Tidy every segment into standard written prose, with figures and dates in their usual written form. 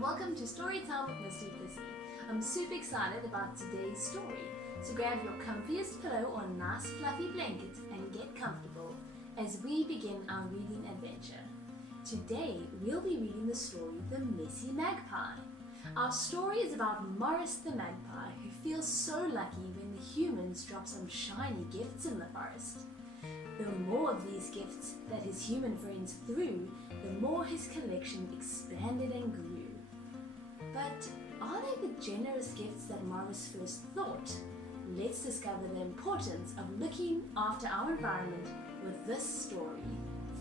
and welcome to Storytime with Miss Du Plessis. I'm super excited about today's story, so grab your comfiest pillow or nice fluffy blanket and get comfortable as we begin our reading adventure. Today we'll be reading the story The Messy Magpie. Our story is about Morris the Magpie, who feels so lucky when the humans drop some shiny gifts in the forest. The more of these gifts that his human friends threw, the more his collection expanded and grew. But are they the generous gifts that Morris first thought? Let's discover the importance of looking after our environment with this story.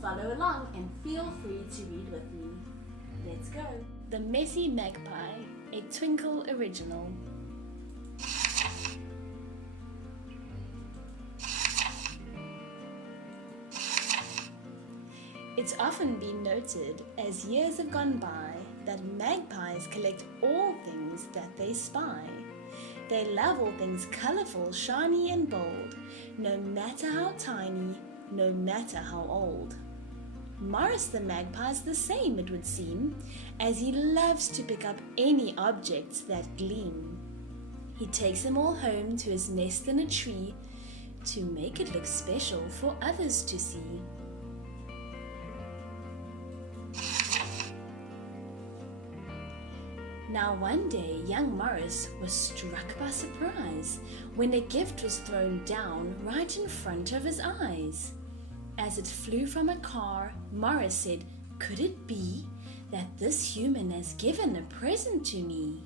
Follow along and feel free to read with me. Let's go! The Messy Magpie, a Twinkl original. It's often been noted, as years have gone by, that magpies collect all things that they spy. They love all things colourful, shiny and bold, no matter how tiny, no matter how old. Morris the Magpie's the same, it would seem, as he loves to pick up any objects that gleam. He takes them all home to his nest in a tree to make it look special for others to see. Now one day, young Morris was struck by surprise when a gift was thrown down right in front of his eyes. As it flew from a car, Morris said, "Could it be that this human has given a present to me?"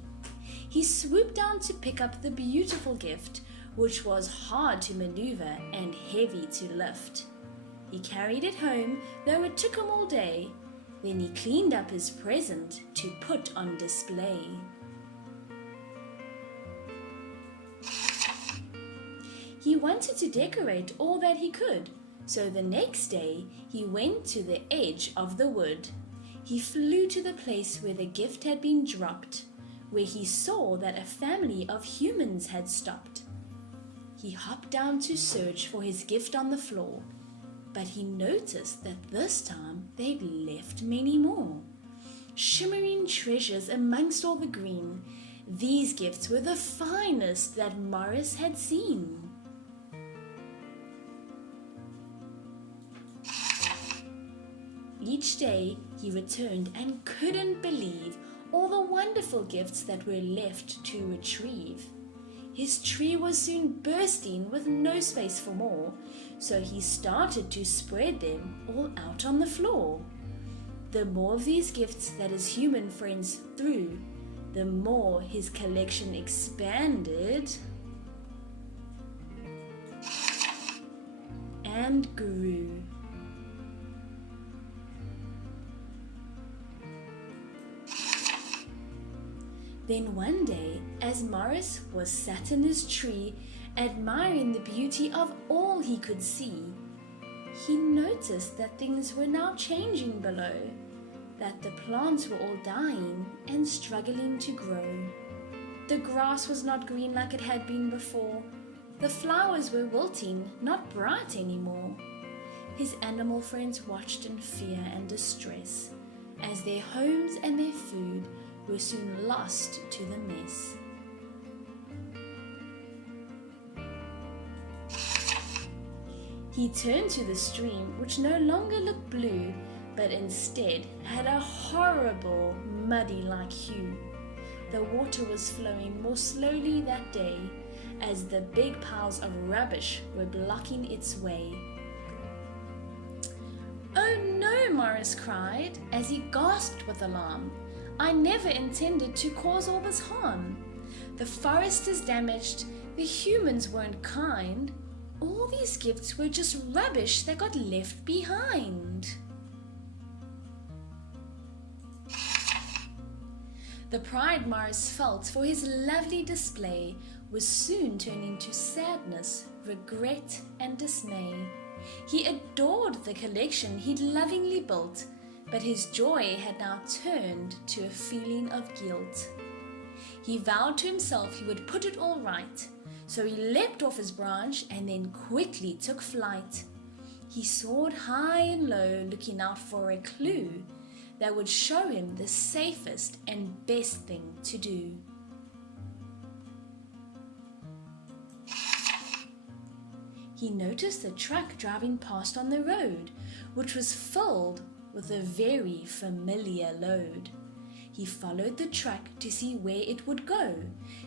He swooped down to pick up the beautiful gift, which was hard to maneuver and heavy to lift. He carried it home, though it took him all day. Then he cleaned up his present to put on display. He wanted to decorate all that he could, so the next day he went to the edge of the wood. He flew to the place where the gift had been dropped, where he saw that a family of humans had stopped. He hopped down to search for his gift on the floor, but he noticed that this time they'd left many more. Shimmering treasures amongst all the green, these gifts were the finest that Morris had seen. Each day he returned and couldn't believe all the wonderful gifts that were left to retrieve. His tree was soon bursting with no space for more, so he started to spread them all out on the floor. The more of these gifts that his human friends threw, the more his collection expanded and grew. Then one day, as Morris was sat in his tree, admiring the beauty of all he could see, he noticed that things were now changing below, that the plants were all dying and struggling to grow. The grass was not green like it had been before. The flowers were wilting, not bright anymore. His animal friends watched in fear and distress, as their homes and their food were soon lost to the mess. He turned to the stream, which no longer looked blue, but instead had a horrible muddy-like hue. The water was flowing more slowly that day, as the big piles of rubbish were blocking its way. "Oh no!" Morris cried, as he gasped with alarm. "I never intended to cause all this harm. The forest is damaged, the humans weren't kind. All these gifts were just rubbish that got left behind." The pride Morris felt for his lovely display was soon turning to sadness, regret, and dismay. He adored the collection he'd lovingly built, but his joy had now turned to a feeling of guilt. He vowed to himself he would put it all right, so he leapt off his branch and then quickly took flight. He soared high and low, looking out for a clue that would show him the safest and best thing to do. He noticed a truck driving past on the road, which was filled with a very familiar load. He followed the truck to see where it would go,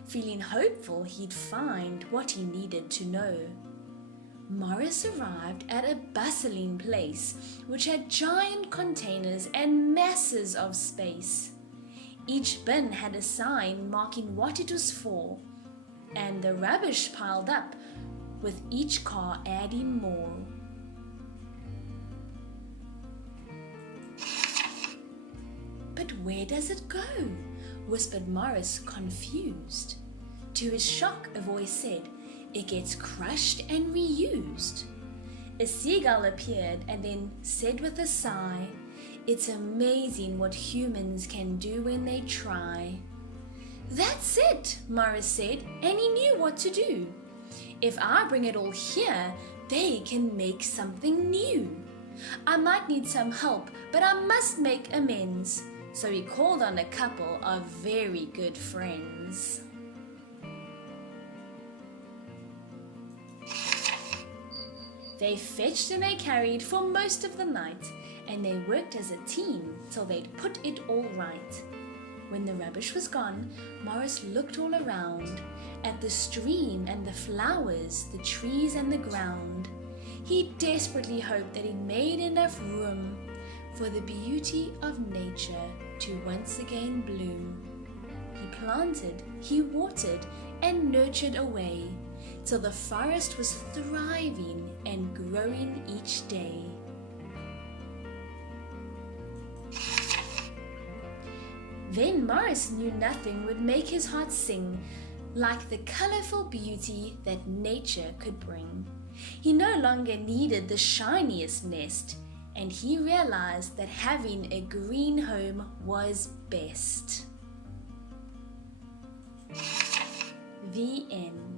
feeling hopeful he'd find what he needed to know. Morris arrived at a bustling place which had giant containers and masses of space. Each bin had a sign marking what it was for, and the rubbish piled up, with each car adding more. "But where does it go?" whispered Morris, confused. To his shock, a voice said, "It gets crushed and reused." A seagull appeared and then said with a sigh, "It's amazing what humans can do when they try." "That's it," Morris said, and he knew what to do. "If I bring it all here, they can make something new. I might need some help, but I must make amends." So he called on a couple of very good friends. They fetched and they carried for most of the night, and they worked as a team till they'd put it all right. When the rubbish was gone, Morris looked all around, at the stream and the flowers, the trees and the ground. He desperately hoped that he'd made enough room for the beauty of nature to once again bloom. He planted, he watered, and nurtured away, till the forest was thriving and growing each day. Then Morris knew nothing would make his heart sing like the colorful beauty that nature could bring. He no longer needed the shiniest nest, and he realized that having a green home was best. The end.